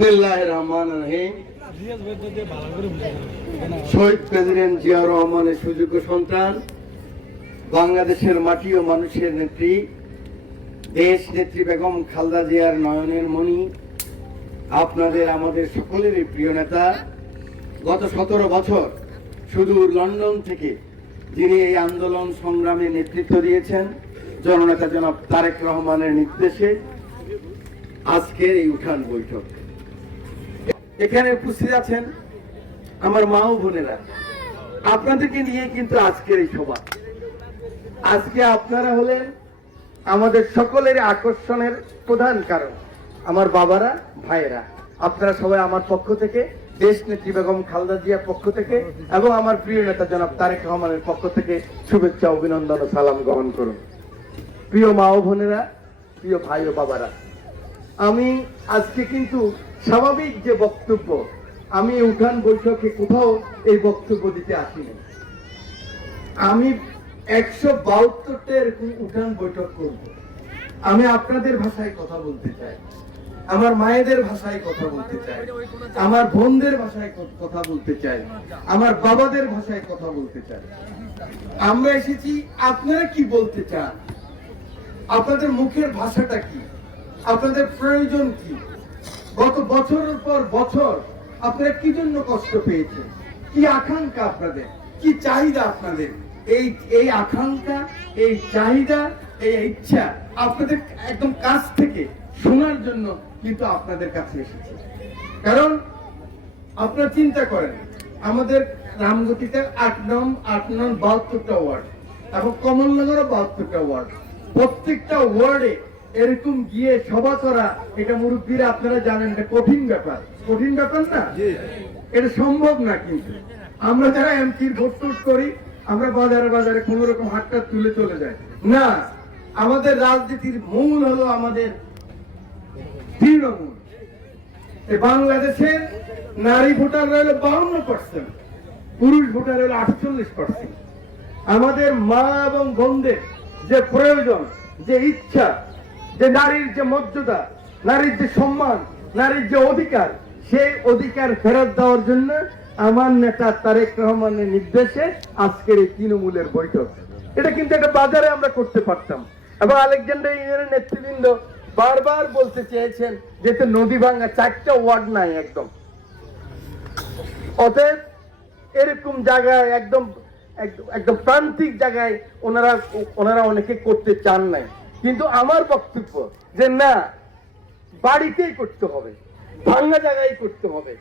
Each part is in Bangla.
বিসমিল্লাহির রহমানির রহিম। শহীদ প্রেসিডেন্ট জিয়া রহমানের সুযোগ্য সন্তান, বাংলাদেশের মাটি ও মানুষের নেত্রী, দেশ নেত্রী বেগম খালেদা জিয়ার নয়নের মণি, আপনাদের আমাদের সকলেরই প্রিয় নেতা, গত 17 বছর সুদূর লন্ডন থেকে যিনি এই আন্দোলন সংগ্রামে নেতৃত্ব দিয়েছেন, জননেতা জনাব তারেক রহমানের নির্দেশে আজকের এই উঠান বৈঠক। এখানে উপস্থিত আছেন আমার মা ও বোনেরা, আপনাদেরকে নিয়ে কিন্তু আজকের এই সভা। আজকে আপনারা হলেন আমাদের সকলের আকর্ষণের প্রধান কারণ। আমার বাবারা, ভাইয়েরা, আপনারা সবাই আমার পক্ষ থেকে, দেশ নেত্রী বেগম খালেদা জিয়ার পক্ষ থেকে এবং আমার প্রিয় নেতা জনাব তারেক রহমানের পক্ষ থেকে শুভেচ্ছা, অভিনন্দন ও সালাম গ্রহণ করুন। প্রিয় মা ও বোনেরা, প্রিয় ভাই ও বাবারা, আমি আজকে কিন্তু স্বাভাবিক যে বক্তব্য, আমি উঠান বৈঠকে কোথাও এই বক্তব্য দিতে আসিনি। আমি 172টা এরকম উঠান বৈঠক করব। আমি আপনাদের ভাষায় কথা বলতে চাই, আমার মায়েদের ভাষায় কথা বলতে চাই, আমার বোনদের ভাষায় কথা বলতে চাই, আমার বাবাদের ভাষায় কথা বলতে চাই। আমরা এসেছি, আপনারা কি বলতে চান, আপনাদের মুখের ভাষাটা কি, আপনাদের প্রয়োজন কি, গত বছরের পর বছর আপনারা কি জন্য কষ্ট পেয়েছেন, কি আকাঙ্ক্ষা আপনাদের, কি চাহিদা আপনাদের, এই আকাঙ্ক্ষা, এই চাহিদা, এই ইচ্ছা আপনাদের একদম কাছ থেকে শোনার জন্য কিন্তু আপনাদের কাছে এসেছে। কারণ আপনারা চিন্তা করেন, আমাদের রামগতিতে 8 নং 72টা ওয়ার্ড এবং কমলনগরে 72টা ওয়ার্ড, প্রত্যেকটা ওয়ার্ডে এরকম গিয়ে সভা করা, এটা মুরব্বীরা আপনারা জানেন, এটা কঠিন ব্যাপার। কঠিন ব্যাপার না, এটা সম্ভব না। কিন্তু আমরা যারা এমপির ভোট টোট করি, আমরা বাজারে বাজারে কোন রকম হাতটা তুলে চলে যাই না। আমাদের রাজনীতির মূল হলো আমাদের তৃণমূল। বাংলাদেশের নারী ভোটার রইল 52%, পুরুষ ভোটার রইল 48%। আমাদের মা এবং বোনদের যে প্রয়োজন, যে ইচ্ছা, যে নারীর যে মর্যাদা, নারীর যে সম্মান, নারীর যে অধিকার, সেই অধিকার ফেরত দেওয়ার জন্য আমার নেতা তারেক রহমানের নির্দেশে আজকের এই তৃণমূলের বৈঠক। এটা কিন্তু একটা বাজারে আমরা করতে পারতাম। এবং আলেকজান্ডার ইউনিয়নের নেতৃবৃন্দ বারবার বলতে চেয়েছেন যেতে নদী ভাঙ্গা 4টা ওয়ার্ড নাই একদম। অতএব এরকম জায়গায় একদম একদম প্রান্তিক জায়গায় ওনারা অনেকে করতে চান নাই। কিন্তু আমার বক্তব্য যে না, বাড়িতেই করতে হবে, ভাঙ্গা জায়গায় করতে হবে।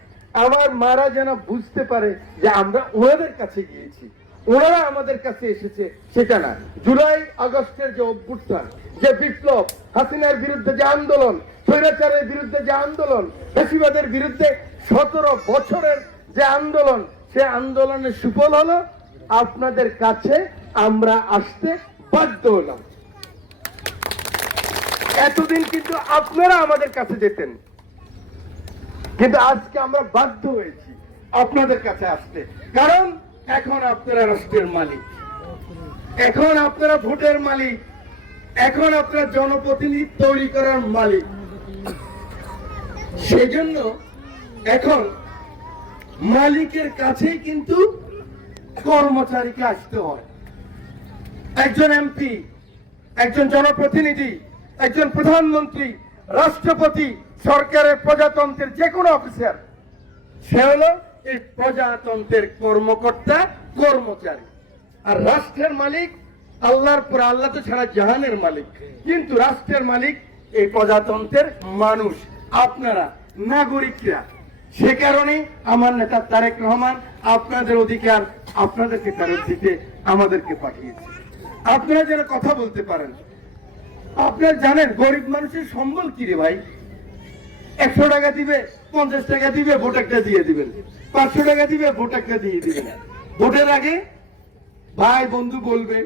আমার মারা যেন বুঝতে পারে যে আমরা ওনাদের কাছে গিয়েছি, ওনারা আমাদের কাছে এসেছে, সেটা না। জুলাই আগস্টের যে অভ্যুত্থান, যে বিপ্লব, হাসিনার বিরুদ্ধে যে আন্দোলন, স্বৈরাচারের বিরুদ্ধে যে আন্দোলন, ফ্যাসিবাদের বিরুদ্ধে 17 বছরের যে আন্দোলন, সে আন্দোলনের সুফল হলো আপনাদের কাছে আমরা আসতে বাধ্য হলাম। এতদিন কিন্তু আপনারা আমাদের কাছে যেতেন, কিন্তু আজকে আমরা বাধ্য হয়েছি আপনাদের কাছে আসতে। কারণ এখন আপনারা রাষ্ট্রের মালিক, এখন আপনারা ভোটের মালিক, এখন আপনারা জনপ্রতিনিধি তৈরি করার মালিক। সেজন্য এখন মালিকের কাছেই কিন্তু কর্মচারীকে আসতে হয়। একজন এমপি, একজন জনপ্রতিনিধি, একজন প্রধানমন্ত্রী, রাষ্ট্রপতি, সরকারের প্রজাতন্ত্রের যে কোনো অফিসার, সে হলো এই প্রজাতন্ত্রের কর্মকর্তা, কর্মচারী। আর রাষ্ট্রের মালিক আল্লাহর পর, আল্লাহ তো ছাড়া জাহানের মালিক, কিন্তু রাষ্ট্রের মালিক এই প্রজাতন্ত্রের মানুষ, আপনারা নাগরিকরা। সে কারণে আমার নেতা তারেক রহমান আপনাদের অধিকার আপনাদেরকে ফেরত দিতে আমাদেরকে পাঠিয়েছে। আপনারা যেন কথা বলতে পারেন। আপনারা জানেন গরিব মানুষের সম্বল কি রে ভাই? 100 টাকা দিবে, 50 টাকা দিবে, ভোট একটা দিয়ে দিবেন, 500 টাকা দিবে, ভোট একটা দিয়ে দিবেন। ভোটের আগে ভাই বন্ধু বলবে,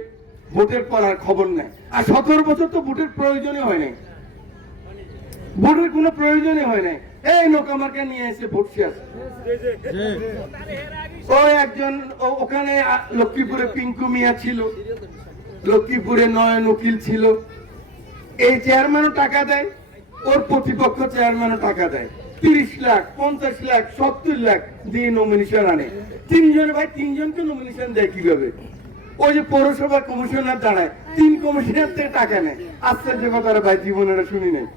ভোটের পর আর খবর নাই। আর 17 বছর তো ভোটের প্রয়োজনই হয় নাই, ভোটের কোনো প্রয়োজনই হয় নাই। এই লোক আমাকে নিয়ে এসে ভোট শেষ। ওই একজন ওখানে লক্ষ্মীপুরে পিঙ্কু মিয়া ছিল, লক্ষ্মীপুরে নয়ন উকিল ছিল, এই চেয়ারম্যানও টাকা দেয়, ওর প্রতিপক্ষ চেয়ারম্যানও টাকা দেয়। 30 লাখ, 50 লাখ, 70 লাখ দিয়ে নমিনেশন আনে। তিনজনকে নমিনেশন দেয় কিভাবে? ওই যে পৌরসভা কমিশনার দাঁড়ায়, 3 কমিশনার থেকে টাকা নেয়। আশ্চর্য কথা ভাই, জীবনে শুনি নাই।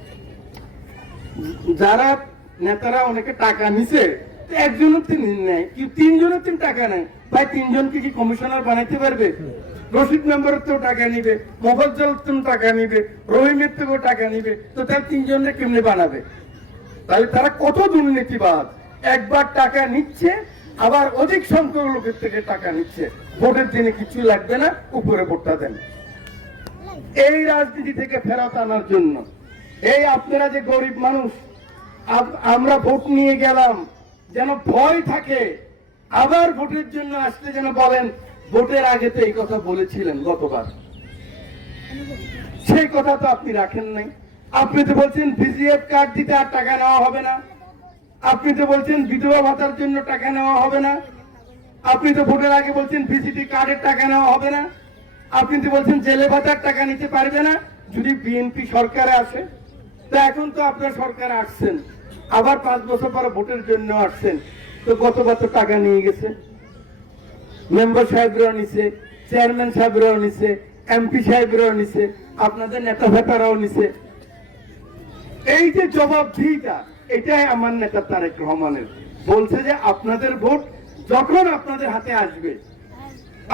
যারা নেতারা অনেকে টাকা নিছে, একজনের নেয়, কি 3 জনের টাকা নেয় ভাই। 3 জনকে কি কমিশনার বানাইতে পারবে? রশিদ মেম্বারের তো টাকা নিবে, মোফাজ্জল টাকা নিবে, রহিমের থেকেও টাকা নিবে, তো তার 3 জনকে কেমনে বানাবে? তাহলে তারা কত দুর্নীতিবাদ। একবার টাকা নিচ্ছে, আবার অধিক সংখ্যক লোকের থেকে টাকা নিচ্ছে। ভোটের দিনে কিছু লাগবে না, উপরে ভোটটা দেন। এই রাজনীতি থেকে ফেরত আনার জন্য, এই আপনারা যে গরিব মানুষ, আমরা ভোট নিয়ে গেলাম যেন ভয় থাকে, আবার ভোটের জন্য আসলে যেন বলেন ভোটের আগে তো এই কথা বলেছিলেন গতবার, সেই কথা তো আপনি রাখেন নাই। আপনি তো বলছেন ভিজিএফ কার্ড দিতে আর টাকা নেওয়া হবে না, আপনি তো বলছেন বিধবা ভাতার জন্য টাকা নেওয়া হবে না, আপনি তো ভোটের আগে বলছেন ভিসিটি কার্ডের টাকা নেওয়া হবে না, আপনি তো বলছেন জেলে ভাতার টাকা নিতে পারবে না যদি বিএনপি সরকারে আসে। তো এখন তো আপনার সরকারে আসছেন, আবার 5 বছর পরে ভোটের জন্য আসছেন, তো গতবার তো টাকা নিয়ে গেছে। মেম্বার সাহেবরাও নিছে, চেয়ারম্যান সাহেবরাও নিছে, এমপি সাহেবরাও নিছে, আপনাদের নেতা ফেতারাও নিছে। এই যে জবাবদিহিতা, এটাই আমার নেতা তারেক রহমানের। বলছে যে আপনাদের ভোট যখন আপনাদের হাতে আসবে,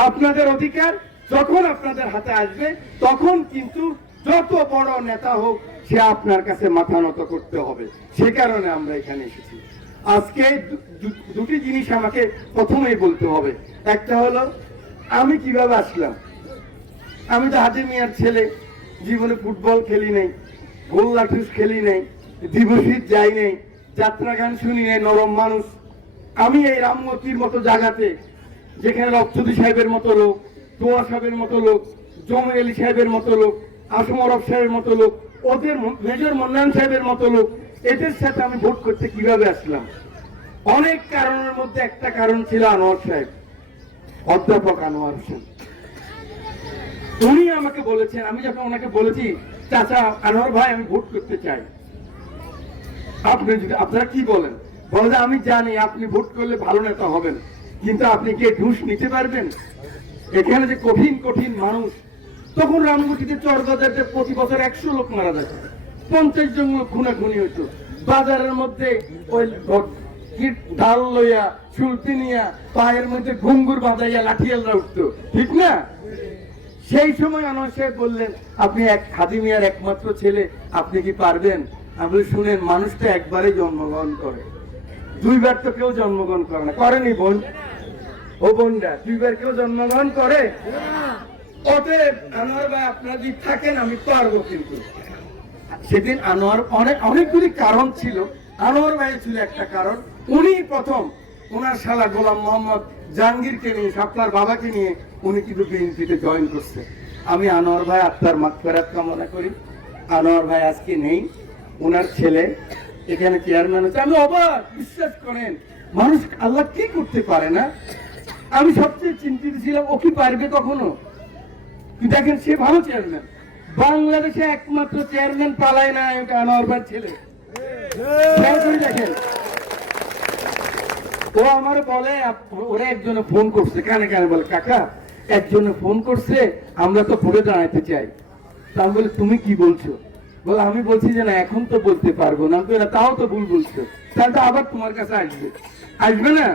আপনাদের অধিকার যখন আপনাদের হাতে আসবে, তখন কিন্তু যত বড় নেতা হোক সে আপনার কাছে মাথা নত করতে হবে। সে কারণে আমরা এখানে এসেছি। আজকে দুটি জিনিস আমাকে প্রথমেই বলতে হবে। একটা হলো আমি কিভাবে আসলাম। আমি তো হাজি মিয়ার ছেলে, জীবনে ফুটবল খেলি নাই, গোল্লা ঠুস খেলি নাই, দিবসীর যাই নাই, যাত্রা গান শুনি নাই, নরম মানুষ। আমি এই রামমতির মতো জায়গাতে, যেখানে রফসুদি সাহেবের মতো লোক, তোয়া সাহেবের মতো লোক, জমি আলী সাহেবের মতো লোক, আসম আরব সাহেবের মতো লোক, ওদের মেজর মন্নান সাহেবের মতো লোক, এদের সাথে আমি ভোট করতে কিভাবে আসলাম? অনেক কারণের মধ্যে একটা কারণ ছিল আনোয়ার সাহেব, অধ্যাপক আনোয়ার হোসেন। উনি আমাকে বলেছেন, আমি যখন ওনাকে বলেছি চাচা আনোয়ার ভাই আমি ভোট করতে চাই, আপনারা কি বলেন? বলে যে আমি জানি আপনি ভোট করলে ভালো নেতা হবেন, কিন্তু আপনি কি ঘুষ নিতে পারবেন? এখানে যে কঠিন কঠিন মানুষ, তখন রামগতিতে চরগদাতে প্রতি বছর 100 লোক মারা যেত, 50 জন লোক খুনাখুনি হইতো, বাজারের মধ্যে ওই ডাল লইয়া চুলতি নিয়া পায়ের মধ্যে ঘুঙ্গুর বাঁধাইয়া লাঠিয়ালরা উঠতো, ঠিক না? সেই সময় আনোয়ার সাহেব বললেন আপনি হাজি মিয়ার একমাত্র ছেলে, আপনি কি পারবেন? আমি শুনেন, মানুষ তো একবারই জন্মগ্রহণ করে, 2 বার তো কেউ জন্মগ্রহণ করে না। করেনি বোন? ও বোনরা, 2 বার কেউ জন্মগ্রহণ করে? অতএব আনোয়ার ভাই আপনারা যদি থাকেন আমি পারবো। কিন্তু সেদিন আনোয়ার অনেকগুলি কারণ ছিল, আনোয়ার ভাই ছিল একটা কারণ। উনি প্রথম ওনার শালা গোলাম মোহাম্মদ জাহাঙ্গীরকে নিয়ে, আপনার বাবাকে নিয়ে উনি কিন্তু বিএনপিতে জয়েন করছে। আমি আনোয়ার ভাই আত্মার মাগফিরাত কামনা করি। আনোয়ার ভাই আজকে নেই, ওনার ছেলে এখানে চেয়ারম্যান হচ্ছে। আমি অবাক, বিশ্বাস করেন, মানুষ আল্লাহ কি করতে পারে না। আমি সবচেয়ে চিন্তিত ছিলাম ও কি পারবে কখনো। দেখেন সে ভালো চেয়ারম্যান, বাংলাদেশে একমাত্র চেয়ারম্যান পালায় না আনোয়ার ভাই ছেলে। দেখেন ও আমার বলে, ওরা একজনে ফোন করছে কানে কানে, বলে কাকা একজনে ফোন করছে আমরা তো ভোটে দাঁড়াতে চাই। তা আমি বলি তুমি কি বলছো? বলে আমি বলছি যে না এখন তো বলতে পারবো না। তাও তো ভুল বলছো, তাহলে তো আবার তোমার কাছে আসবে না?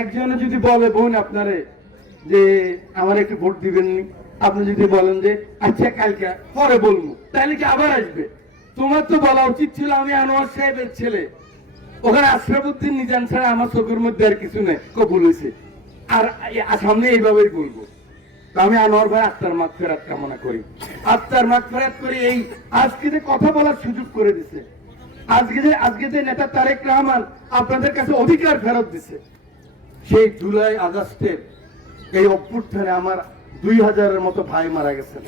একজনে যদি বলে বোন আপনারে যে আমার একটু ভোট দিবেন, আপনি যদি বলেন যে আচ্ছা কালকে পরে বলবো, তাহলে কি আবার আসবে? তোমার তো বলা উচিত ছিল আমি আনোয়ার সাহেবের ছেলে, ওখানে আশরাফুদ্দিন নিজাম ছাড়া আমার চোখের মধ্যে আর কিছু নেই, কবুল হয়েছে, আর সামনে এইভাবেই বলবো। আমি আনোয়ার ভাই আত্মার মাগফিরাত কামনা করি, আত্মার মাগফিরাত করি। এই আজকে যে কথা বলার সুযোগ করে দিছে, আজকে যে নেতা তারেক রহমান আপনাদের কাছে অধিকার ফেরত দিছে, সেই জুলাই আগস্টের এই অভ্যুত্থানে আমার 2000-এর মতো ভাই মারা গেছেন।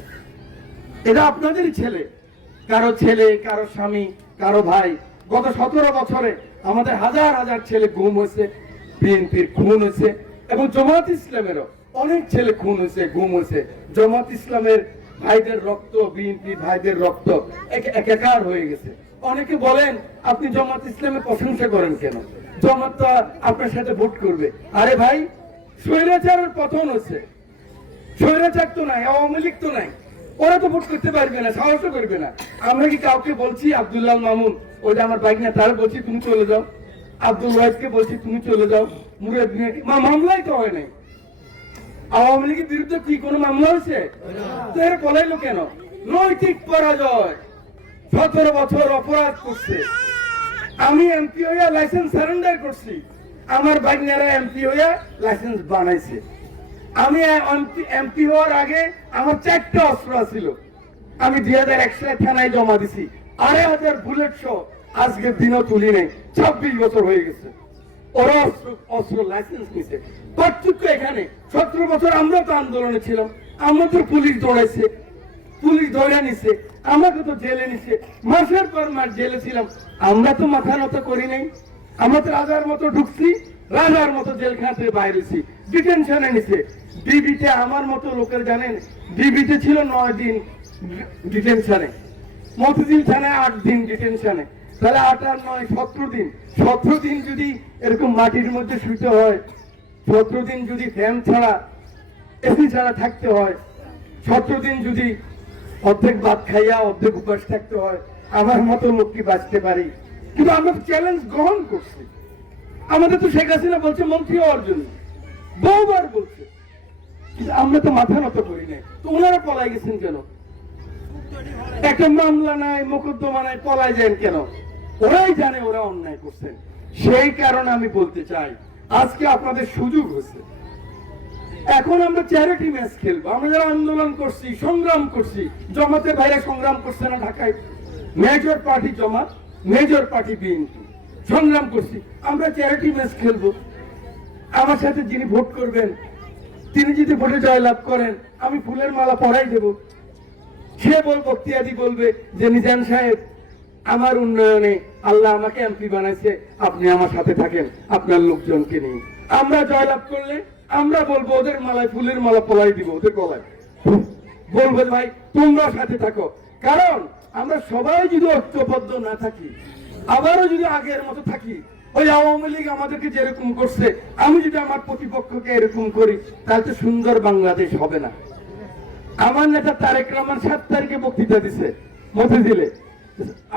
এটা আপনাদেরই ছেলে, কারো ছেলে, কারো স্বামী, কারো ভাই। গত 17 বছরে আমাদের হাজার হাজার ছেলে গুম হয়েছে, বিএনপির খুন হয়েছে, এবং জামাত ইসলামেরও অনেক ছেলে খুন হয়েছে, গুম হয়েছে। জামাত ইসলামের ভাইদের রক্ত, বিএনপি ভাইদের রক্ত একাকার হয়ে গেছে। অনেকে বলেন আপনি জামাত ইসলামের প্রশংসা করেন কেন, জামাত তো আপনার সাথে ভোট করবে। আরে ভাই, স্বৈরাচারের পতন হচ্ছে, স্বৈরাচার তো নাই, আওয়ামী লীগ তো নাই, ওরা তো ভোট করতে পারবে না, সাহসও করবে না। আমরা কি কাউকে বলছি? আব্দুল্লাহ মামুন, ওইটা আমার বাইক না, তারা বলছি তুমি চলে যাও। আব্দুল ওয়াহিদকে বলছি তুমি চলে যাও। মামলাই তো হয় নাই। আওয়ামী লীগের বিরুদ্ধে কি কোনো মামলা হয়েছে? তো এরা পলাইলো কেন? নৈতিক পরাজয়। 17 বছর অপরাধ করছে। আমি এমপি হইয়া লাইসেন্স সারেন্ডার করছি, আমার বাইকনারা এমপি হইয়া লাইসেন্স বানাইছে। আমি এমপি হওয়ার আগে আমার 4টা অস্ত্র ছিল, আমি 2001 সালে থানায় জমা দিছি। 2,500 বুলেট সহ আজকের দিনও তুলি নেই। 26 বছর হয়ে গেছে। ওরা অস্ত্র লাইসেন্স নিছে। পার্থক্য এখানে, 17 বছর আমরা তো আন্দোলনে ছিলাম, আমাদের পুলিশ দৌড়াইছে, পুলিশ ধরে নিছে, আমাকে তো জেলে নিছে, মাসের পর মাস জেলে ছিলাম। আমরা তো মাথা নত করি নাই, আমরা তো রাজার মতো ঢুকছি, রাজার মতো জেলখানা থেকে বাইরেছি, ডিটেনশনে নিছে। ডিবিতে আমার মতো লোকের জানেন, ডিবিতে ছিল 9 দিন ডিটেনশনে, মতিঝিল থানায় 8 দিন ডিটেনশনে। তাহলে 8 আর 9 17 দিন। 17 দিন যদি এরকম মাটির মধ্যে শুতে হয়, 17 দিন যদি ফ্যান ছাড়া এসি ছাড়া থাকতে হয়, 17 দিন যদি অর্ধেক ভাত খাইয়া অর্ধেক উপাস থাকতে হয়, আমার মতো লোক কি বাঁচতে পারি? কিন্তু আমরা চ্যালেঞ্জ গ্রহণ করছি। আমাদের তো শেখ হাসিনা বলছে মন্ত্রী হওয়ার জন্য, বহুবার বলছে, কিন্তু আমরা তো মাথা নত করি নাই। তো ওনারা পলাই গেছেন কেন? একটা মামলা নাই, মোকদ্দমা নাই, পলাই যান কেন? ওরাই জানে ওরা অন্যায় করছেন। সেই কারণে আমি বলতে চাই, আজকে আপনাদের সুযোগ হয়েছে। এখন আমরা চ্যারিটি ম্যাচ খেলবো। আমরা যারা আন্দোলন করছি, সংগ্রাম করছি, জামাতের ভাইরা সংগ্রাম করছে না ঢাকায়, মেজর পার্টি জামাত, মেজর পার্টি বিএনপি সংগ্রাম করছি। আমরা চ্যারিটি ম্যাচ খেলবো। আমার সাথে যিনি ভোট করবেন, তিনি যদি ভোটে জয়লাভ করেন, আমি ফুলের মালা পরাই দেব। সে বক্তিয়াদি বলবে যে নিজাম সাহেব, আমার উন্নয়নে আল্লাহ আমাকে এমপি বানাইছে, আপনি আমার সাথে থাকেন আপনার লোকজনকে নিয়ে। আমরা জয়লাভ করলে আমরা বলবো ওদের মালায় ফুলের মালা পলাই দিব, ওদের গলায় বলবো ভাই তোমরা সাথে থাকো। কারণ আমরা সবাই যদি ঐক্যবদ্ধ না থাকি, আবারও যদি আগের মতো থাকি, ওই আওয়ামী লীগ আমাদেরকে যেরকম করছে, আমি যদি আমার প্রতিপক্ষকে এরকম করি, তাহলে তো সুন্দর বাংলাদেশ হবে না। আমার নেতা তারেক রহমান 7 তারিখে বক্তৃতা দিছে মতিঝিলে,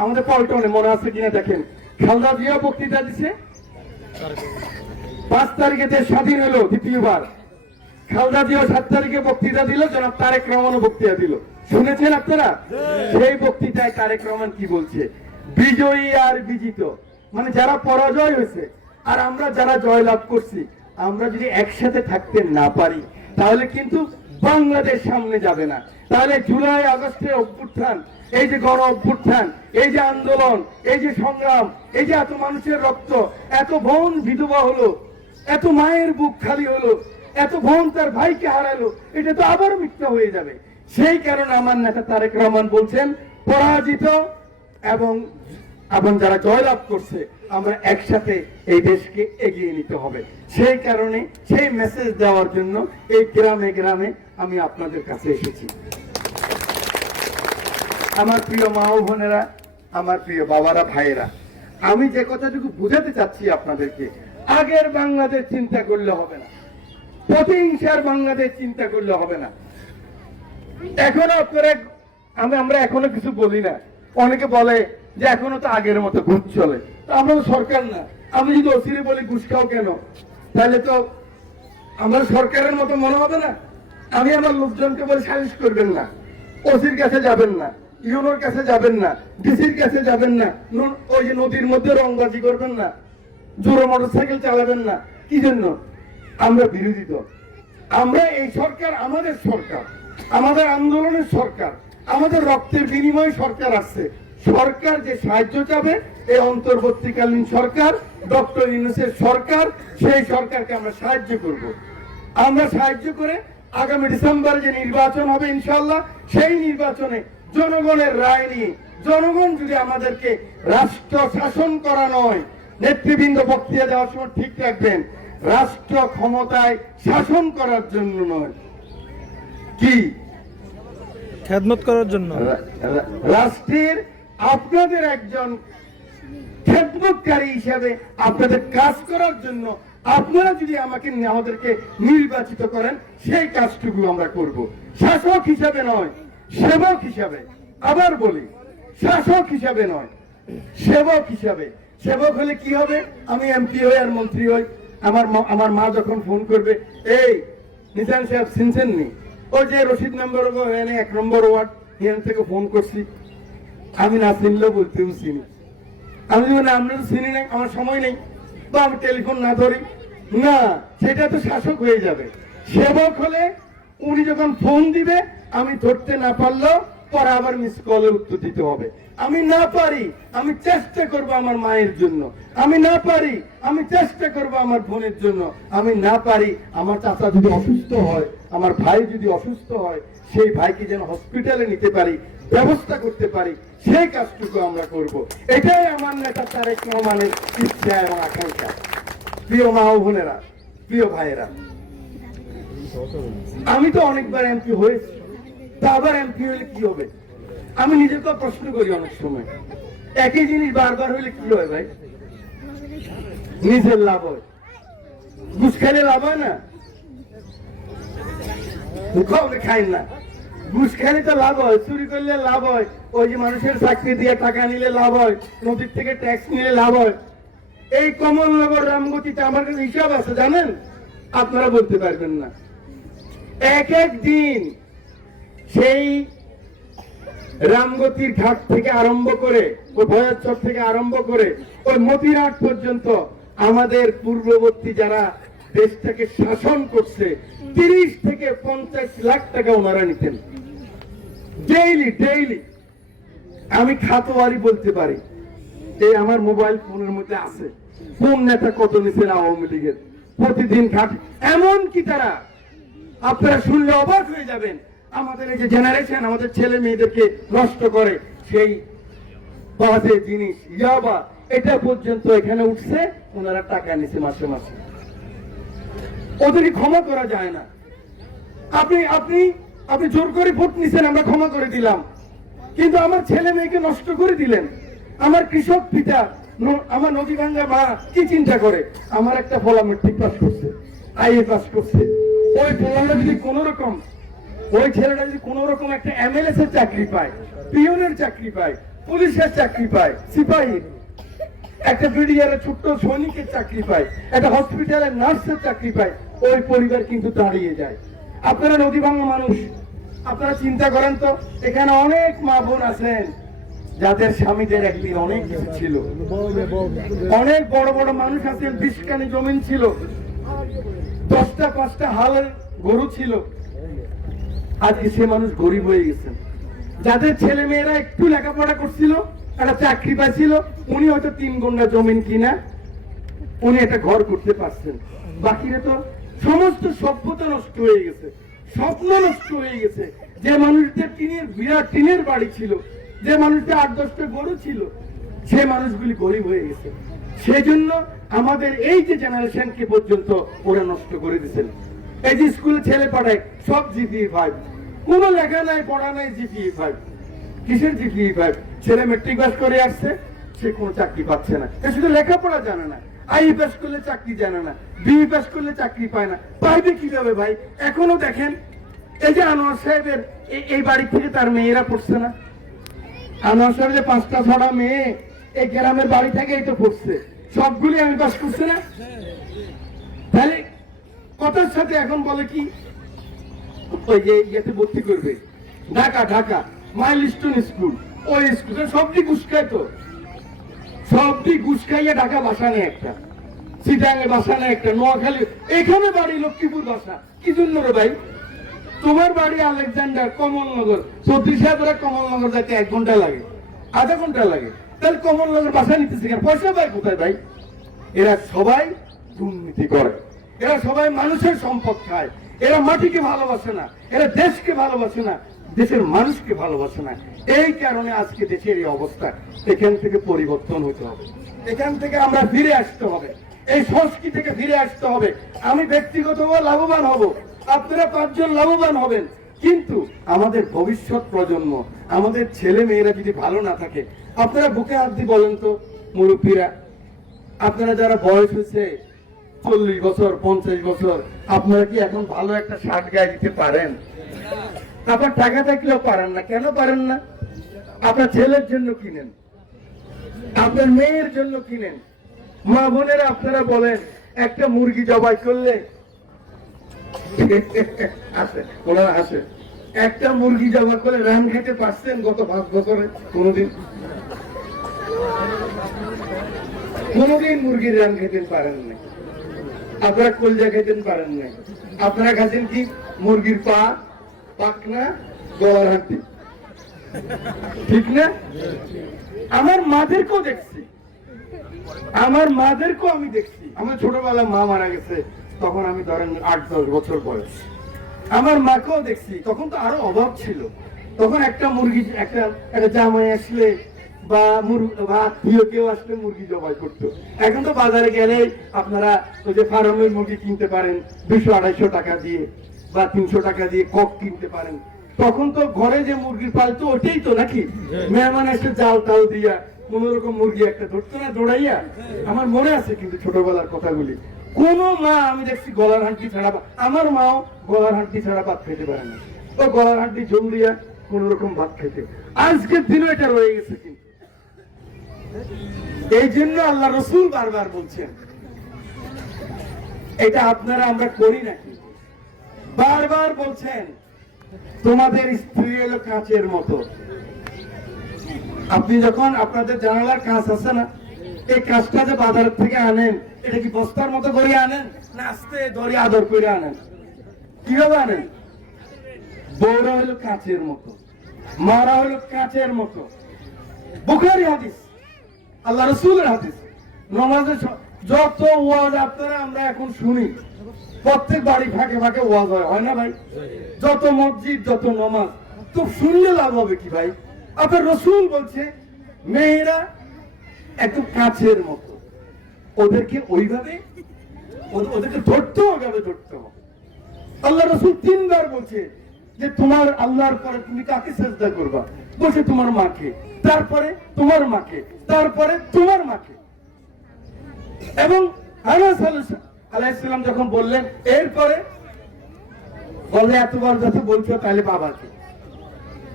আমাদের পল্টনে, মনে আছে কিনা দেখেন। খালেদা জিয়া বক্তৃতা দিছে 5 তারিখে দেশ স্বাধীন হলো দ্বিতীয়বার। খালেদা জিয়া 7 তারিখে বক্তৃতা দিল, জনাব তারেক রহমানও বক্তৃতা দিল। শুনেছেন আপনারা? সেই বক্তৃতায় তারেক রহমান কি বলছে? বিজয়ী আর বিজিত, মানে যারা পরাজয় হয়েছে আর আমরা যারা জয়লাভ করছি, আমরা যদি একসাথে থাকতে না পারি, তাহলে কিন্তু বাংলাদেশ সামনে যাবে না। তাহলে জুলাই আগস্টের অভ্যুত্থান, এই যে গণ অভ্যুত্থান, এই যে আন্দোলন, এই যে সংগ্রাম, এই যে এত মানুষের রক্ত, এত বোন বিধবা হলো, এত মায়ের বুক খালি হলো, এত বোন তার ভাইকে হারালো, এটা তো আবারও মিথ্যা হয়ে যাবে। সেই কারণে আমার নেতা তারেক রহমান বলছেন, পরাজিত এবং যারা জয়লাভ করছে, আমরা একসাথে এই দেশকে এগিয়ে নিতে হবে। সেই কারণে সেই মেসেজ দেওয়ার জন্য এই গ্রামে গ্রামে আমি আপনাদের কাছে এসেছি। আমার প্রিয় মা ও বোনেরা, আমার প্রিয় বাবারা, ভাইয়েরা, আমি যে কথাটুকু বুঝাতে চাচ্ছি আপনাদেরকে, আগের বাংলাদেশ চিন্তা করলে হবে না, প্রতিহিংসার বাংলাদেশ চিন্তা করলে হবে না। এখনো আপনারা, আমরা এখনো কিছু বলি না। অনেকে বলে যে এখনো তো আগের মতো ঘুষ চলে, তো আমরা তো সরকার না। আমি যদি ওসিরে বলি ঘুষ খাও কেন, তাহলে তো আমার সরকারের মতো মনে হবে না। আমি আমার লোকজনকে বলি সালিশ করবেন না, ওসির কাছে যাবেন না, ইউনোর কাছে যাবেন না, ডিসির কাছে যাবেন না, ওই যে নদীর মধ্যে রংবাজি করবেন না, জোরে মোটরসাইকেল চালাবেন না। কি জন্য? আমরা বিরোধী দল। আমরা এই সরকার আমাদের সরকার, আমাদের আন্দোলনের সরকার, আমাদের রক্তের বিনিময়ে সরকার আসছে। সরকার যে সাহায্য চাবে, এই অন্তর্বর্তীকালীন সরকার, ডক্টর ইউনূসের সরকার, সেই সরকারকে আমরা সাহায্য করব। আমরা সাহায্য করে আগামী ডিসেম্বরে যে নির্বাচন হবে ইনশাআল্লাহ, সেই নির্বাচনে জনগণের রায় নিয়ে, জনগণ যদি আমাদেরকে রাষ্ট্র শাসন করা নয়, নেতৃবৃন্দ বক্তৃতা দেওয়ার সময় ঠিক রাখবেন, রাষ্ট্র ক্ষমতায় শাসন করার জন্য নয়, কি খেদমত করার জন্য, রাষ্ট্রের আপনাদের একজন খেদমতকারী হিসাবে আপনাদের কাজ করার জন্য আপনারা যদি আমাদেরকে নির্বাচিত করেন, সেই কাজটুকু আমরা করব, শাসক হিসাবে নয়, সেবক হিসাবে। আবার বলি, শাসক হিসাবে নয়, সেবক হিসাবে। সেবক হলে কি হবে? আমি এমপি হই আর মন্ত্রী হই, আমার মা যখন ফোন করবে, এই নিজাম সাহেব চিনছেন নি, ওই যে রশিদ নম্বর 1 নম্বর ওয়ার্ড এখান থেকে ফোন করছি, আমি না চিনলেও বলতেও চিনি। আমি যদি আমরা তো চিনি নাই, আমার সময় নেই, বা আমি টেলিফোন না ধরি না, সেটা তো শাসক হয়ে যাবে। সেবক হলে উনি যখন ফোন দিবে, আমি ধরতে না পারলেও পরে আবার মিস কলের উত্তর দিতে হবে। আমি না পারি, আমি চেষ্টা করব আমার মায়ের জন্য। আমি না পারি, আমি চেষ্টা করব আমার বোনের জন্য। আমি না পারি, আমার চাচা যদি অসুস্থ হয়, আমার ভাই যদি অসুস্থ হয়, সেই ভাইকে যেন হসপিটালে নিতে পারি, ব্যবস্থা করতে পারি, সেই কাজটুকু আমরা করব। এটাই আমার নেতা তারেক রহমানের ইচ্ছা এবং আকাঙ্ক্ষা। প্রিয় মা ও বোনেরা, প্রিয় ভাইয়েরা, আমি তো অনেকবার এমপি হয়েছি, তা আবার এমপি হলে কি হবে? আমি নিজেকে প্রশ্ন করি অনেক সময়, একই জিনিস বারবার হইলে কি হয় ভাই? নিজের লাভ হয়, ঘুষ খাইলে লাভ হয় না? খাই না, ঘুষ খাইলে তো লাভ হয়, চুরি করলে লাভ হয়, ওই যে মানুষের চাকরি দিয়ে টাকা নিলে লাভ হয়, নদীর থেকে ট্যাক্স নিলে লাভ হয়। এই কমলনগর রামগতিতে আমার কাছে হিসাব আছে, জানেন? আপনারা বলতে পারবেন না। এক এক দিন সেই রামগতির ঘাট থেকে আরম্ভ করে, ওই ভয়াচর থেকে আরম্ভ করে ওই মতিরহাট পর্যন্ত আমাদের পূর্ববর্তী যারা দেশটাকে শাসন করছে, 30 থেকে 50 লাখ টাকা ওনারা নিতেন ডেইলি। আমি খাতোয়ারি বলতে পারি, এই আমার মোবাইল ফোনের মধ্যে আছে, কোন নেতা কত নিছেন আওয়ামী লীগের প্রতিদিন ঘাট। এমন কি তারা, আপনারা শুনলে অবাক হয়ে যাবেন, আমাদের এই যে জেনারেশন আমাদের ছেলে মেয়েদেরকে নষ্ট করে, সেই বাজে জিনিস ইয়াবা, এটা পর্যন্ত এখানে উঠছে, ওনারা টাকা নিছে মাসে মাসে। ওদেরকে ক্ষমা করা যায় না। আপনি আপনি আপনি জোর করে ভোট নিছেন, আমরা ক্ষমা করে দিলাম, কিন্তু আমার ছেলে মেয়েকে নষ্ট করে দিলেন। আমার কৃষক পিতা, আমার নদী ভাঙ্গা মা কি চিন্তা করে? আমার একটা ফলা মেট্রিক পাস করছে, আইএ পাস করছে, ওই ফলাটা যদি কোন রকম, ওই ছেলেটা যদি কোন রকম একটা এমএলএস এর চাকরি পায়, পিওনের চাকরি পায়, পুলিশের চাকরি পায়, সিপাহীর, একটা বিডিআর ছোট্ট সৈনিকের চাকরি পায়, একটা হসপিটালের নার্সের চাকরি পায়, ওই পরিবার কিন্তু দাঁড়িয়ে যায়। আপনারা নদী ভাঙ্গা মানুষ, আপনারা চিন্তা করেন তো, এখানে অনেক মা বোন আছেন যাদের স্বামীদের একদিন অনেক কিছু ছিল, অনেক বড় বড় মানুষ আছেন, 20 কানি জমিন ছিল, 10টা 5টা হালের গরু ছিল, আজকে সে মানুষ গরিব হয়ে গেছেন। যাদের ছেলে মেয়েরা একটু লেখাপড়া করছিল, একটা চাকরি পাইছিল, উনি হয়তো 3 গুণ্ঠা জমিন কিনা উনি একটা ঘর করতে পারছেন, বাকিরা তো সমস্ত সভ্যতা নষ্ট হয়ে গেছে, স্বপ্ন নষ্ট হয়ে গেছে। যে মানুষদের বিরাট টিনের বাড়ি ছিল, যে মানুষদের 8-10টা গরু ছিল, সে মানুষগুলি গরিব হয়ে গেছে। সেই জন্য আমাদের এই যে জেনারেশনকে পর্যন্ত ওরা নষ্ট করে দিচ্ছেন। এই যে স্কুলে ছেলে পড়ায় সব জিপিএ 5, কোনো লেখা নাই পড়া নাই, জিপিএ 5। কিসের জিপিএ 5? ছেলে মেট্রিক পাস করে আসছে, সে কোনো চাকরি পাচ্ছে না, সে শুধু লেখাপড়া জানে না, আই পাস করলে চাকরি জানে না, বিএ পাস করলে চাকরি পায় না, পাইবে কিভাবে ভাই? এখনো দেখেন, এই যে আনোয়ার সাহেবের এই বাড়ি থেকে তার মেয়েরা পড়ছে না, আনোয়ার সাহেবের যে 5টা 6টা মেয়ে এই গ্রামের বাড়ি থেকেই তো পড়ছে, সবগুলি আমি পাস করছে না। তাহলে কথার সাথে এখন বলে কি, ওই যে ইয়েতে ভর্তি করবে ঢাকা মাইলস্টোন স্কুল, ওই স্কুলে সবটি ঘুষ খায়, তো সবটি ঘুষ খাইয়ে ঢাকা বাসা নেই একটা, চিটাঙ্গে বাসা নেই একটা, নোয়াখালী, এখানে বাড়ি লক্ষ্মীপুর বাসা। কি জন্য রে ভাই? তোমার বাড়ি আলেকজান্ডার, কমলনগর, 34 কমলনগর যাইতে 1 ঘন্টা লাগে, আধা ঘন্টা লাগে, তাহলে কমলনগর বাসা নিতেছে কেন? পয়সা পায় কোথায় ভাই? এরা সবাই দুর্নীতি করে, এরা সবাই মানুষের সম্পদ খায়, এরা মাটিকে ভালোবাসে না, এরা দেশকে ভালোবাসে না, দেশের মানুষকে ভালোবাসে না। এই কারণে আজকে দেশের এই অবস্থা। এখান থেকে পরিবর্তন হতে হবে, এখান থেকে আমরা ফিরে আসতে হবে, এই সংস্কৃতি থেকে ফিরে আসতে হবে। আমি ব্যক্তিগতভাবে লাভবান হব, আপনারা 5 জন লাভবান হবেন, কিন্তু আমাদের ভবিষ্যৎ প্রজন্ম, আমাদের ছেলে মেয়েরা যদি ভালো না থাকে, আপনারা বুকে হাত দিয়ে বলেন তো মুরব্বীরা, আপনারা যারা বয়স হয়েছে 40 বছর 50 বছর, আপনারা কি এখন ভালো একটা শার্ট গায়ে দিতে পারেন? আপনার টাকা থাকলেও পারেন না। কেন পারেন না? আপনার ছেলের জন্য কিনেন, আপনার মেয়ের জন্য কিনেন। মা বোনেরা আপনারা বলেন, একটা মুরগি জবাই করলে আসে ওনারা আসে, একটা মুরগি জবাই করে রান খেতে পারছেন গত 5 বছরে? কোনদিন কোনদিন মুরগির রান খেতে পারেন না। আপনারা কলজা খেতে পারেন না। আপনারা খাচ্ছেন কি? মুরগির পা, পাখনা, গলার হাড্ডি, ঠিক না? আমার মাদেরকেও দেখছি, আমার মাদেরকেও আমি দেখছি। আমার ছোটবেলা মা মারা গেছে, তখন আমি ধরেন 8-10 বছর বয়স। আমার মাকেও দেখছি, তখন তো আরো অভাব ছিল। তখন একটা মুরগি, একটা জামাই আসলে বা আত্মীয় কেউ আসলে মুরগি জবাই করতো। এখন তো বাজারে গেলে আপনারা ওই যে ফার্মের মুরগি কিনতে পারেন 200-250 টাকা দিয়ে, বা 300 টাকা দিয়ে কক কিনতে পারেন। তখন তো ঘরে যে মুরগির পালতো ওটাই তো, নাকি? মেহমান এসে জাল টাল দিয়া কোন রকম মুরগি একটা ধরতো না দৌড়াইয়া? আমার মনে আছে কিন্তু ছোটবেলার কথাগুলি। কোন মা আমি দেখছি গলার হাড্ডি ছাড়া, আমার মাও গলার হাড্ডি ছাড়া ভাত খেতে পারে না। ও গলার হাড্ডি ঝোল দিয়া কোন রকম ভাত খেতে। আজকের দিনও এটা রয়ে গেছে। কিন্তু এই জন্য আল্লাহ রসুল বারবার বলছেন, এটা আপনারা আমরা করি নাকি? বারবার বলছেন তোমাদের স্ত্রী হলো কাঁচের মতো। আপনি যখন আপনাদের জানালার কাঁচ আছে না, এই কাঁচটা যে বাজার থেকে আনেন, এটা কি বস্তার মতো করে আনেন না আস্তে ধরে আদর করে আনেন? কিভাবে আনেন? বউরা হলো কাঁচের মতো, মারা হলো কাঁচের মতো। বুখারী হাদিস, আল্লাহ রসুলের হাদিস। নামাজের যত ওয়াজ আপনারা আমরা এখন শুনি, প্রত্যেক বাড়ি ফাঁকে ফাঁকে ওয়াজ হয় না ভাই? যত মসজিদ, যত নামাজ, তো শুনলে লাভ হবে কি ভাই? আপনার রসুল বলছে মেয়েরা একটু কাছের মতো, ওদেরকে ওইভাবে ওদেরকে ধরতে হবে, ধরতে হবে। আল্লাহ রসুল 3 বার বলছে যে তোমার আল্লাহর পরে তুমি কাকে সেজদা করবা? বলছে তোমার মাকে, তারপরে তোমার মাকে, তারপরে তোমার মাকে। এবং আনাস আলাইহিস সালাম যখন বললেন এরপরে, বলে এতবার যত বলছো তাহলে বাবাকে।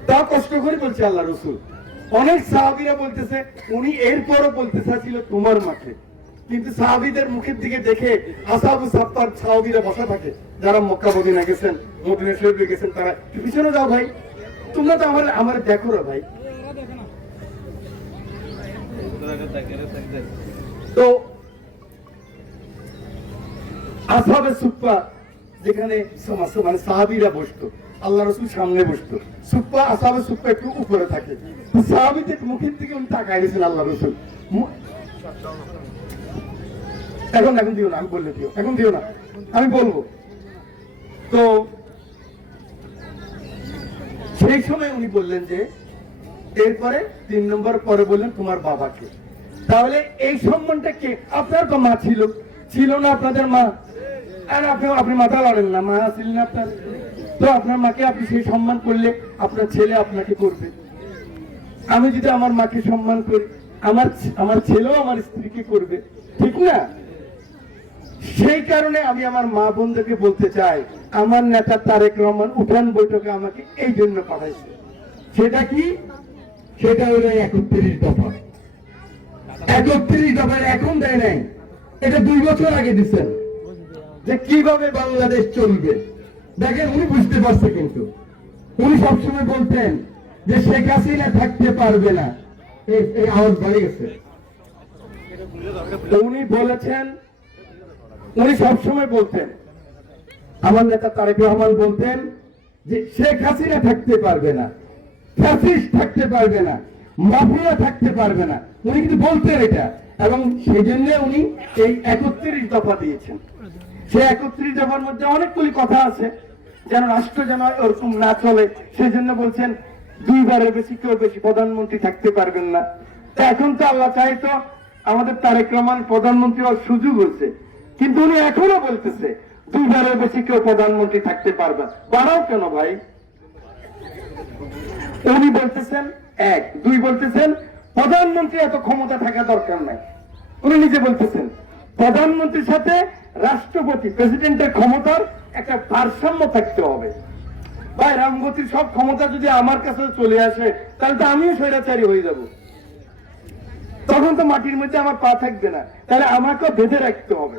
তা কষ্ট করে বলছে আল্লাহ রসুল। অনেক সাহাবীরা বলতেছে উনি এরপরও বলতে চাচ্ছিল তোমার মাকে, কিন্তু সাহাবীদের মুখের দিকে দেখে আসহাবু সাফফার সাহাবীরা বসা থাকে, যারা মক্কা মদিনা গেছেন, মদিনা শরীফে গেছেন, তারা পিছনে যাও ভাই, তোমরা তো আমার দেখো রে ভাই। তো আসহাবে সুফফা যেখানে মানে সাহাবীরা বসতো, আল্লাহ রসুল সামনে বসতো, সুফফা আসহাবে সুফফা একটু উপরে থাকে। সাহাবীদের মুখের দিকে উনি তাকায় গেছেন আল্লাহ রসুল। এখন দিও না, আমি বললে দিও, এখন দিও না, আমি বলবো। তো সেই সময় উনি বললেন যে এরপরে 3 নম্বর পরে বললেন তোমার বাবাকে। তাহলে এই সম্মানটা কে? আপনার তো মা ছিল, ছিল না আপনাদের মা? আর আপনি মাথা লড়েন না, মা ছিলেন আপনার, তো আপনার মাকে আপনি সেই সম্মান করলে আপনার ছেলে আপনাকে করবে। আমি যদি আমার মাকে সম্মান করি, আমার ছেলেও আমার স্ত্রীকে করবে, ঠিক না? সেই কারণে আমি আমার মা বোনদেরকে বলতে চাই, আমার নেতা তারেক রহমান উঠান বৈঠকে আমাকে এই জন্য পাঠাইছে। সেটা কি? সেটা হলো 31 দফা। 31 দফা এখন দেয় নাই, এটা 2 বছর আগে দিচ্ছেন, যে কিভাবে বাংলাদেশ চলবে। দেখেন উনি বুঝতে পারছে, কিন্তু উনি সবসময় বলতেন যে শেখ হাসিনা থাকতে পারবে না। এই আওয়াজ বেড়ে গেছে। উনি বলেছেন, উনি সবসময় বলতেন, আমার নেতা তারেক রহমান বলতেন যে শেখ হাসিনা থাকতে পারবে না, ফ্যাসিস্ট থাকতে পারবে না, মাফিয়া থাকতে পারবে না। উনি কিন্তু বলতেন এটা, এবং সেই জন্য উনি এই 31 দফা দিয়েছেন। সেই 31 দফার মধ্যে অনেকগুলি কথা আছে, যেন রাষ্ট্র যেন ওরকম না চলে, সেই জন্য বলছেন 2 বারের বেশি কেউ বেশি প্রধানমন্ত্রী থাকতে পারবেন না। এখন তো আল্লাহ চাই তো আমাদের তারেক রহমান প্রধানমন্ত্রী হওয়ার সুযোগ হচ্ছে, কিন্তু উনি এখনো বলতেছে 2 বারের বেশি কেউ প্রধানমন্ত্রী থাকতে পারবে। বাড়াও কেন ভাই? উনি বলতেছেন 1, 2 বলতেছেন প্রধানমন্ত্রী এত ক্ষমতা থাকা দরকার নাই। উনি নিজে বলতেছেন প্রধানমন্ত্রীর সাথে রাষ্ট্রপতি প্রেসিডেন্টের ক্ষমতার একটা ভারসাম্য থাকতে হবে। ভাই রামগতির সব ক্ষমতা যদি আমার কাছে চলে আসে তাহলে তো আমিও স্বৈরাচারী হয়ে যাব, তখন তো মাটির মধ্যে আমার পা থাকবে না। তাহলে আমাকেও বেঁধে রাখতে হবে।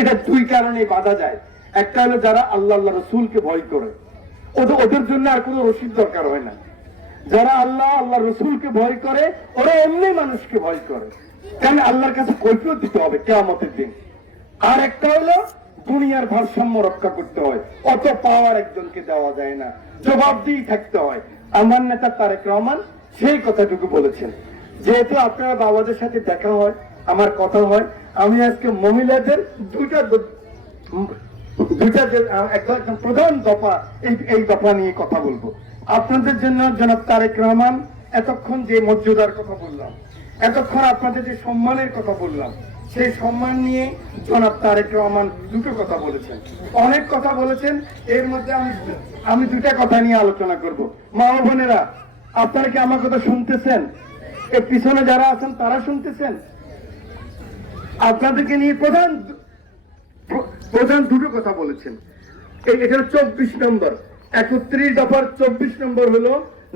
এটা দুই কারণে বাধা যায়। একটা হলো যারা আল্লাহ আল্লাহ রসুলকে ভয় করে, ওদের জন্য আর কোনো রশিদ দরকার হয় না। যারা আল্লাহ আল্লাহ রসুলকে ভয় করে ওরা এমনি মানুষকে ভয় করে, কারণ আল্লাহর কাছে কৈফিয়ত দিতে হবে কিয়ামতের দিন। আর একটা হলো দুনিয়ার ভারসাম্য রক্ষা করতে হয়, অত পাওয়ার একজনকে দেওয়া যায় না, জবাবদিহি থাকতে হয়। আমার নেতা তারেক রহমান সেই কথাটুকু বলেছেন। যেহেতু আপনারা বাবাদের সাথে দেখা হয়, আমার কথা হয়, আমি আজকে মহিলাদের দুইটা একদম প্রধান দফা এই দফা নিয়ে কথা বলবো আপনাদের জন্য। জনাব তারেক রহমান এতক্ষণ যে মর্যাদার কথা বললাম, এতক্ষণ আপনাদের যে সম্মানের কথা বললাম, সেই সম্মান নিয়ে জনাব তারেক রহমান দুটো কথা বলেছেন, অনেক কথা বলেছেন। এর মধ্যে আমি দুটা কথা নিয়ে আলোচনা করব। মা ও বোনেরা, আপনারা কি আমার কথা শুনতেছেন? এর পিছনে যারা আছেন তারা শুনতেছেন? আপনাদেরকে নিয়ে প্রধান দুটো কথা বলেছেন। এটা 24 নম্বর, 31 দফার 24 নম্বর হলো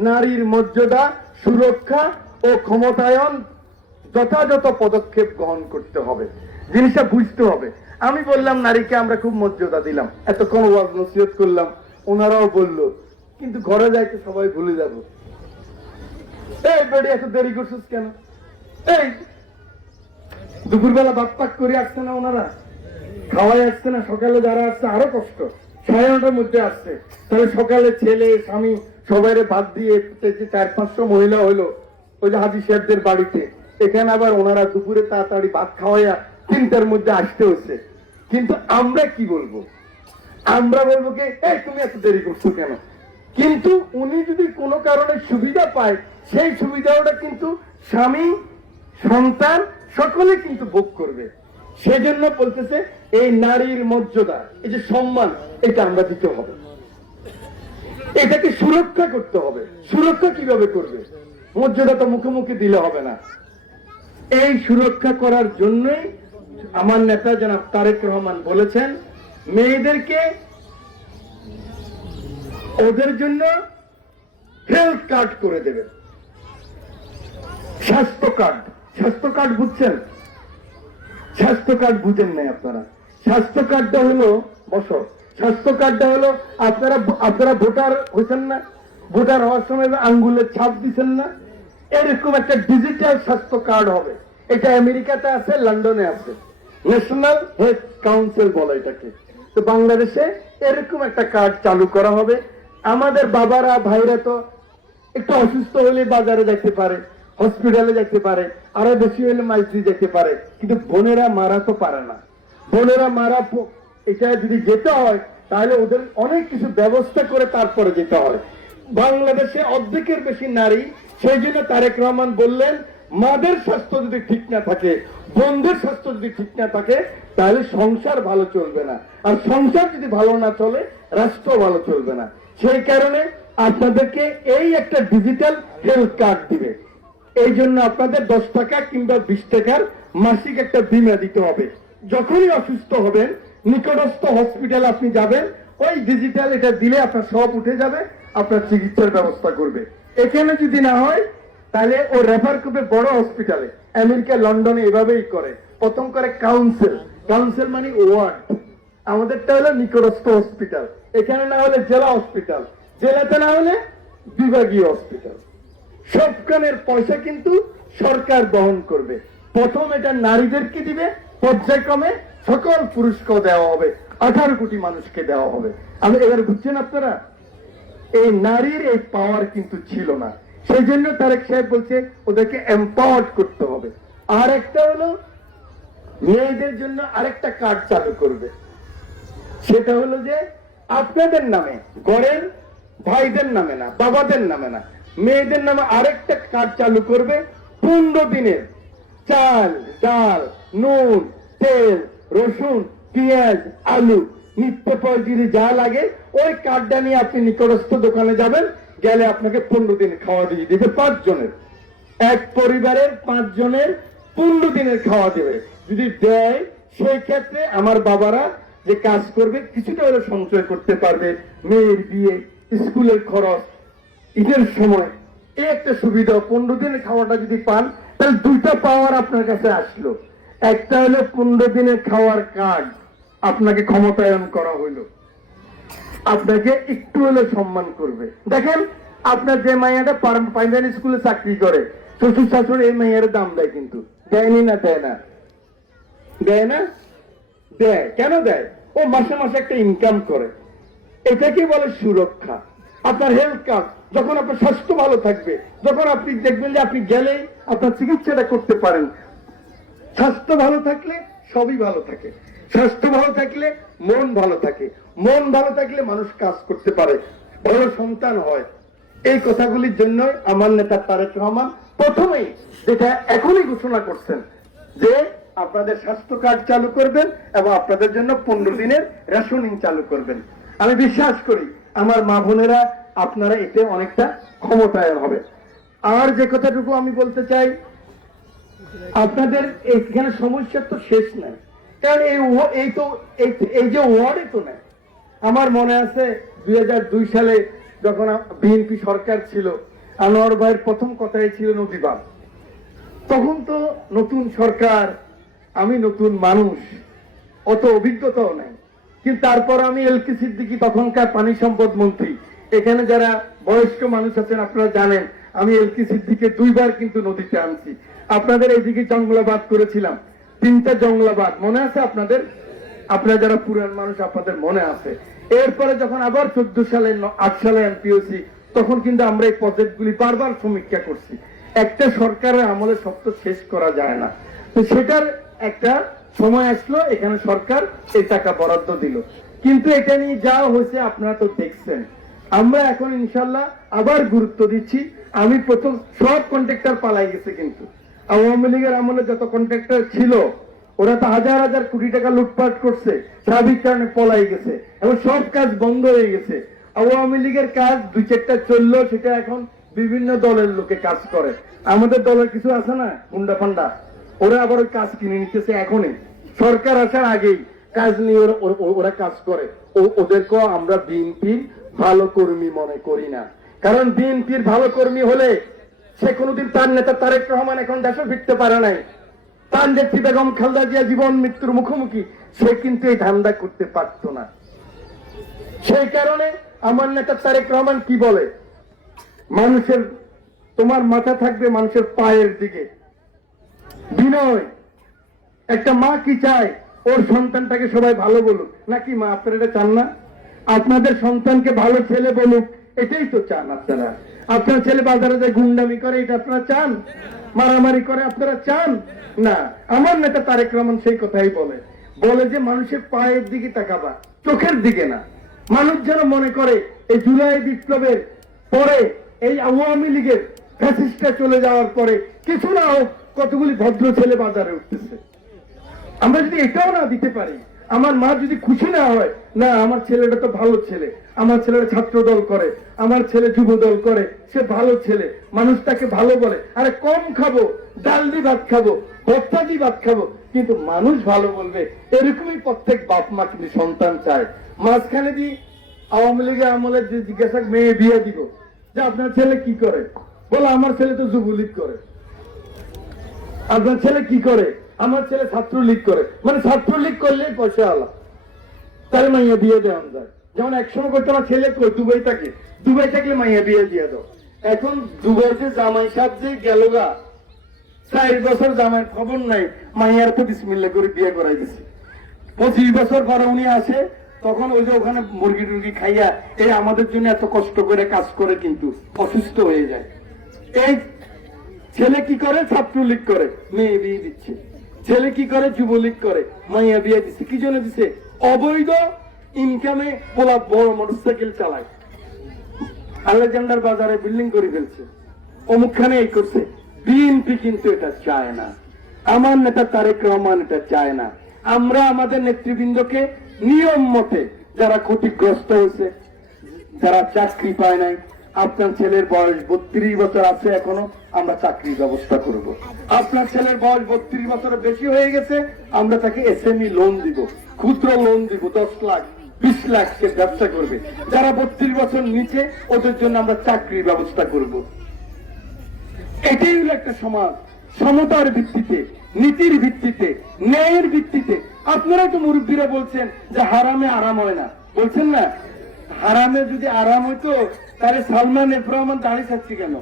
নারীর মর্যাদা, সুরক্ষা ও ক্ষমতায়ন যথাযথ পদক্ষেপ গ্রহণ করতে হবে। জিনিসটা বুঝতে হবে। আমি বললাম নারীকে আমরা খুব মর্যাদা দিলাম, এতক্ষণ ওয়াজ নসিহত করলাম, ওনারাও বললো, কিন্তু ঘরে যাইতে সবাই ভুলে যাব। এই বেড়ে এত দেরি করছিস কেন? এই দুপুরবেলা ভাত পাক করে আসছে না ওনারা, খাওয়াই আসছে না? সকালে যারা আসছে আরো কষ্ট, 9:30টার মধ্যে আসছে। তাহলে সকালে ছেলে স্বামী সবাই ভাত দিয়ে 400-500 মহিলা হইলো ওই যে হাজি সাহেবদের বাড়িতে। এখানে আবার ওনারা দুপুরে তাড়াতাড়ি ভাত খাওয়াইয়া 3টার মধ্যে আসতে হচ্ছে। কিন্তু আমরা কি বলবো? আমরা বলবো কি, এই তুমি এত দেরি করছো কেন? কিন্তু উনি যদি কোনো কারণে সুবিধা পায়, সেই সুবিধাটা কিন্তু স্বামী সন্তান সকলে কিন্তু ভোগ করবে। সেজন্য বলতেছে এই নারীর মর্যাদা, এই যে সম্মান, এটা আমরা দিতে হবে, এটাকে সুরক্ষা করতে হবে। সুরক্ষা কিভাবে করবে? মর্যাদা তো মুখে মুখে দিলে হবে না। এই সুরক্ষা করার জন্যই আমার নেতা জনাব তারেক রহমান বলেছেন মেয়েদেরকে ওদের জন্য হেলথ কার্ড করে দেবে, স্বাস্থ্য কার্ড। স্বাস্থ্য কার্ড বুঝছেন? স্বাস্থ্য কার্ড বুঝেন নাই আপনারা? স্বাস্থ্য কার্ডটা হলো বছর, স্বাস্থ্য কার্ডটা হলো আপনারা ভোটার হয়েছেন না, ভোটার হওয়ার সময় আঙ্গুলের ছাপ দিচ্ছেন না, এরকম একটা ডিজিটাল স্বাস্থ্য কার্ড হবে। এটা আমেরিকাতে আছে, লন্ডনে আছে, ন্যাশনাল হেলথ কাউন্সিল বলে এটাকে। তো বাংলাদেশে এরকম একটা কার্ড চালু করা হবে। আমাদের বাবারা ভাইরা তো একটু অসুস্থ হলে বাজারে যেতে পারে, হসপিটালে যেতে পারে, আরো বেশি হলে মাইজদি যেতে পারে, কিন্তু বোনেরা মারা তো পারে না। বোনেরা মারা এটা যদি যেতে হয় তাহলে ওদের অনেক কিছু ব্যবস্থা করে তারপরে যেতে হয়। বাংলাদেশে অর্ধেকের বেশি নারী, সেই জন্য তারেক রহমান বললেন মাদের স্বাস্থ্য যদি ঠিক না থাকে, বোনদের স্বাস্থ্য যদি ঠিক না থাকে, তাহলে সংসার ভালো চলবে না, আর সংসার যদি ভালো না চলে রাষ্ট্র ভালো চলবে না। সেই কারণে আপনাদেরকে এই একটা ডিজিটাল হেলথ কার্ড দিবে। এই জন্য আপনাদের 10 টাকা কিংবা 20 টাকার মাসিক একটা বীমা দিতে হবে। যখনই অসুস্থ হবেন নিকটস্থ হসপিটাল আপনি যাবেন, ওই ডিজিটাল এটা দিলে আপনার সব উঠে যাবে, আপনার চিকিৎসার ব্যবস্থা করবে। এখানে যদি না হয় তাহলে ও রেফার করবে বড় হসপিটালে। আমেরিকা লন্ডনে এভাবেই করে, প্রথম করে কাউন্সিল, কাউন্সিল মানে ওয়ার্ড, আমাদেরটা হলো নিকটস্থ হসপিটাল। এখানে না হলে জেলা হসপিটাল, জেলাতে না হলে বিভাগীয় হসপিটাল। সবখানের পয়সা কিন্তু সরকার বহন করবে। প্রথম এটা নারীদেরকে দিবে, পর্যায়ক্রমে সকল পুরস্কার দেওয়া হবে, 18 কোটি মানুষকে দেওয়া হবে। আমি এবার বুঝছেন আপনারা, এই নারীর এই পাওয়ার কিন্তু ছিল না। সেই জন্য তারেক সাহেব বলছে ওদেরকে এম্পাওয়ার্ড করতে হবে। আর একটা হলো মেয়েদের জন্য আরেকটা কার্ড চালু করবে, সেটা হলো যে আপনাদের নামে, ঘরের ভাইদের নামে না, বাবাদের নামে না, মেয়েদের নামে আরেকটা কার্ড চালু করবে। 15 দিনের চাল, ডাল, নুন, তেল, রসুন, পেঁয়াজ, আলু, নিত্য প্রয়োজনীয় যা লাগে ওই কার্ডটা নিয়ে আপনি নিকটস্থ দোকানে যাবেন, গেলে আপনাকে 15 দিন খাওয়া দিয়ে দিবে 5 জনের। এক পরিবারের 5 জনের 15 দিনের খাওয়া দেবে। যদি দেয় সেই ক্ষেত্রে আমার বাবারা যে কাজ করবে কিছুটা হলে সঞ্চয় করতে পারবে, মেয়ের বিয়ে, স্কুলের খরচ, ঈদের সময়। এই একটা সুবিধা, 15 দিনের খাওয়াটা যদি পান তাহলে 2টা পাওয়ার আপনার কাছে আসলো। একটা হলো 15 দিনের খাওয়ার কার্ড, আপনাকে ক্ষমতায়ন করা হইলো, আপনাকে একটু হলে সম্মান করবে। দেখেন আপনার যে মাইয়াটা প্রাইমারি স্কুলে চাকরি করে, শ্বশুর শাশুড়ি এই মাইয়ার দাম দেয়, কিন্তু দেয়নি না? দেয় না? দেয় না? দেয়। কেন দেয়? ও মাসে মাসে একটা ইনকাম করে। এটাকে বলে সুরক্ষা। আপনার হেলথ কার্ড, যখন আপনার স্বাস্থ্য ভালো থাকবে, যখন আপনি দেখবেন যে আপনি গেলেই আপনার চিকিৎসাটা করতে পারেন। স্বাস্থ্য ভালো থাকলে সবই ভালো থাকে, স্বাস্থ্য ভালো থাকলে মন ভালো থাকে, মন ভালো থাকলে মানুষ কাজ করতে পারে, ভালো সন্তান হয়। এই কথাগুলির জন্য আমার নেতা তারেক রহমান প্রথমেই যেটা এখনই ঘোষণা করছেন যে আপনাদের স্বাস্থ্য কার্ড চালু করবেন এবং আপনাদের জন্য 15 দিনের রেশনিং চালু করবেন। আমি বিশ্বাস করি আমার মা বোনেরা আপনারা এতে অনেকটা ক্ষমতায়ন হবে। আর যে কথাটুকু আমি বলতে চাই, আপনাদের এখানে সমস্যার তো শেষ নাই, কারণ এই যে ওয়ার্ডে তো নাই। আমার মনে আছে 2002 সালে যখন বিএনপি সরকার ছিল, আনোয়ার ভাইয়ের প্রথম কথাই ছিল নদী বাঁধ। তখন তো নতুন সরকার, আমি নতুন মানুষ, অত অভিজ্ঞতাও নাই, কিন্তু তারপর আমি এলকে সিদ্দিকী তখনকার পানি সম্পদ মন্ত্রী। এখানে যারা বয়স্ক মানুষ আছেন আপনারা জানেন আমি এলকে সিদ্দিকীকে 2 বার কিন্তু নদীতে আনছি। আপনাদের এইদিকে জংলাবাদ করেছিলাম, 3টা জংলাবাদ মনে আছে আপনাদের? আপনারা যারা পুরান মানুষ আপনাদের মনে আছে। এরপরে যখন আবার 14 সালে 8 সালে এমপি হয়েছি, তখন কিন্তু আমরা এই প্রজেক্টগুলি বারবার সমীক্ষা করছি। একটা সরকারের আমলে সব তো শেষ করা যায় না, তো সেটার একটা সময় আসলো, এখানে সরকার এই টাকা বরাদ্দ দিল। কিন্তু এটা নিয়ে যা হয়েছে আপনারা তো দেখছেন। আমরা এখন ইনশাল্লাহ আবার গুরুত্ব দিচ্ছি। আমি প্রথম সব কন্ট্রাক্টর পালাই গেছে, কিন্তু আওয়ামী লীগের আমলে যত কন্ট্রাক্টর ছিল ওরা তো হাজার হাজার কোটি টাকা লুটপাট করছে, স্বাভাবিক কারণে পলাই গেছে এবং সব কাজ বন্ধ হয়ে গেছে। আওয়ামী লীগের কাজ 2-4টা চললো, সেটা এখন বিভিন্ন দলের লোকে কাজ করে। আমাদের দলের কিছু আছে না গুন্ডা ফান্ডা, ওরা আবার ওই কাজ কিনে নিতেছে এখনই, সরকার আসার আগেই কাজ নিয়ে ওরা কাজ করে। ওদেরকেও আমরা বিএনপির ভালো কর্মী মনে করি না, কারণ বিএনপির ভালো কর্মী হলে সে কোনোদিন তার নেতা তারেক রহমান এখন দেশে ফিরতে পারে নাই, তার নেত্রী বেগম খালেদা জিয়া জীবন মৃত্যুর মুখোমুখি, সে কিন্তু এই ধান্দা করতে পারত না। সেই কারণে আমার নেতা তারেক রহমান কি বলে, মানুষের, তোমার মাথা থাকবে মানুষের পায়ের দিকে। বিনয়, একটা মা কি চায় ওর সন্তানটাকে সবাই ভালো বলুক, নাকি মা আপনারা এটা চান না? আপনাদের সন্তানকে ভালো ছেলে বলুক, এটাই তো চান আপনারা। আপনার ছেলে বাজারে যে গুন্ডামি করে, এটা আপনারা চান? মারামারি করে আপনারা চান না? আমার নেতা তারেক রহমান সেই কথাই বলে যে মানুষের পায়ের দিকে তাকাবা, চোখের দিকে না। মানুষ যেন মনে করে এই জুলাই বিপ্লবের পরে, এই আওয়ামী লীগের ফ্যাসিস্টটা চলে যাওয়ার পরে কিছু না হোক কতগুলি ভদ্র ছেলে বাজারে উঠতেছে। আমরা যদি এটাও না দিতে পারি, আমার মা যদি খুশি না হয়, না আমার ছেলেটা তো ভালো ছেলে, আমার ছেলেটা ছাত্র দল করে, আমার ছেলে যুব দল করে, সে ভালো ছেলে, মানুষ তাকে ভালো বলে। আরে কম খাবো, ডাল দিয়ে ভাত খাবো, ভর্তা দিয়ে ভাত খাবো, কিন্তু মানুষ ভালো বলবে, এরকমই প্রত্যেক বাপ মা কিন্তু সন্তান চায়। মাঝখানে দিয়ে আওয়ামী লীগের আমলে যে জিজ্ঞাসা মেয়ে বিয়ে দিব, যে আপনার ছেলে কি করে, বলে আমার ছেলে তো যুবলীগ করে। আপনার ছেলে কি করে? আমার ছেলে ছাত্রলীগ করে। মানে ছাত্রলীগ করলে পয়সা আলা, তাহলে মাইয়া বিয়ে দেওয়া যায়। যেমন একসময় করতে আমার ছেলে দুবাই থাকে, দুবাই থাকলে মাইয়া বিয়ে দিয়ে দাও। এখন দুবাইতে জামাই সাহেব যে গেল গা, 4 বছর জামাইয়ের খবর নাই, মাইয়ার তো বিসমিল্লাহ করে বিয়ে করাই দিছে। 25 বছর পরে উনি আসে, তখন ওই যে ওখানে মুরগি টুরগি খাইয়া এই আমাদের জন্য এত কষ্ট করে কাজ করে কিন্তু অসুস্থ হয়ে যায়। এই ছেলে কি করে? ছাত্রলীগ করে, মেয়ে বিয়ে দিচ্ছে। ছেলে কি করে? যুবলীগ করে, মাইয়া বিয়ে দিচ্ছে। কি জন্য দিচ্ছে? অবৈধ ইনকামে পোলা বড় মোটরসাইকেল চালায়, আলেকজান্ডার বাজারে বিল্ডিং করে ফেলছে, অমুকখানে এই করছে। বিএনপি কিন্তু এটা চায় না, আমার নেতা তারেক রহমান এটা চায় না। আমরা আমাদের নেতৃবৃন্দকে নিয়ম মতে, যারা ক্ষতিগ্রস্ত হয়েছে, যারা চাকরি পায় নাই, আপনার ছেলের বয়স 32 বছর আছে এখনো, আমরা চাকরির ব্যবস্থা করব। আপনার ছেলের বয়স 32 বছরের বেশি হয়ে গেছে, আমরা তাকে এসএমই লোন দিব, ক্ষুদ্র লোন দিব, 10 লাখ 20 লাখ সে ব্যবসা করবে। যারা 32 বছর নিচে, ওদের জন্য আমরা চাকরির ব্যবস্থা করব। এটাই হলো একটা সমাজ, সমতার ভিত্তিতে, নীতির ভিত্তিতে, ন্যায়ের ভিত্তিতে। আপনারা তো মুরব্বীরা বলছেন যে হারামে আরাম হয় না, বলছেন না? হারামে যদি আরাম হইতো তাহলে সালমান এফ রহমান দাঁড়িয়ে থাকছে কেন?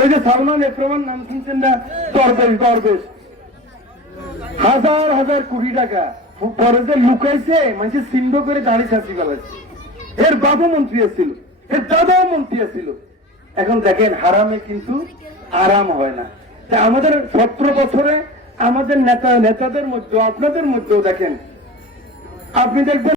ওই যে সালমান এফ রহমান নাম শুনছেন না? দরবেশ হাজার হাজার কোটি টাকা পরে যে লুকাইছে, মানুষের সিন্ধ করে দাঁড়িয়ে থাকছি বেলাচ্ছে। এর বাবু মন্ত্রী ছিল, এর দাদাও মন্ত্রী ছিল। এখন দেখেন হারামে কিন্তু আরাম হয় না। তা আমাদের 17 বছরে আমাদের নেতাদের মধ্যে, আপনাদের মধ্যেও দেখেন, আপনি দেখবেন